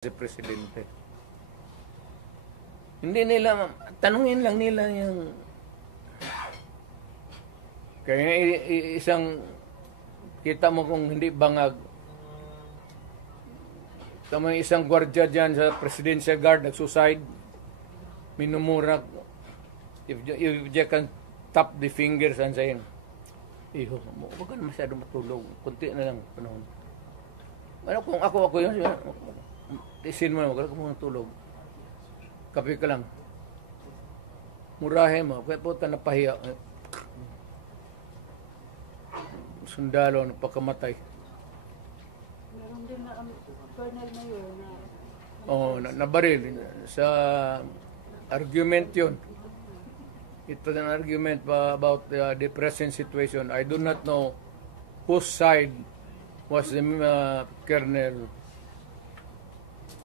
si Presidente. Hindi nila, tanungin lang nila yung kaya isang kita mo kung hindi bangag. Tama isang gwardiya dyan sa Presidential Guard nagsuicide, minumura, if you can tap the fingers and saying, iho, huwag ka na masyado matulog, kunti na lang panahon. Ano kung ako yun, isin mo na, huwag ka muna tulog. Kape ka lang. Murahin mo, kaya po ta napahiya. Sundalo, napakamatay. Meron din na Colonel Mayor na... Oo, nabaril. Sa argument yun. Ito ang argument about the present situation. I do not know whose side was the Colonel